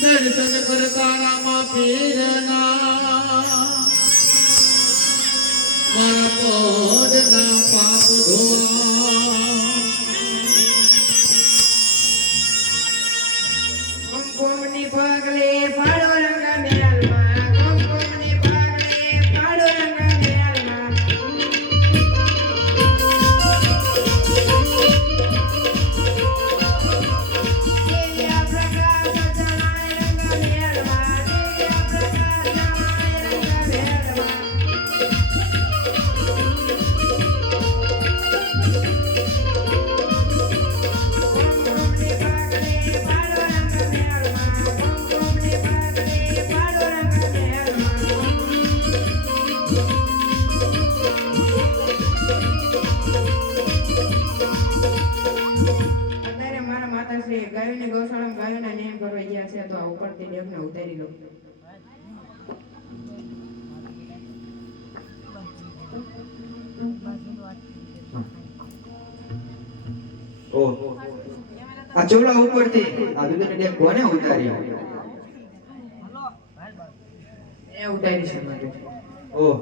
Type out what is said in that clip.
દર્શન કરતા રામા પીરના મારા પાપ ધોવા પગલે પાડો મારા ગાયોને ગૌશાળામાં ગાયોના નિયમ કરવા ગયા છે તો આ ઉપરથી દેવને ઉતારી લો. આ ચોલા ઉપરથી આ દૂધની ડેક કોને ઉતારી એ ઉતારી છે મારે. ઓહ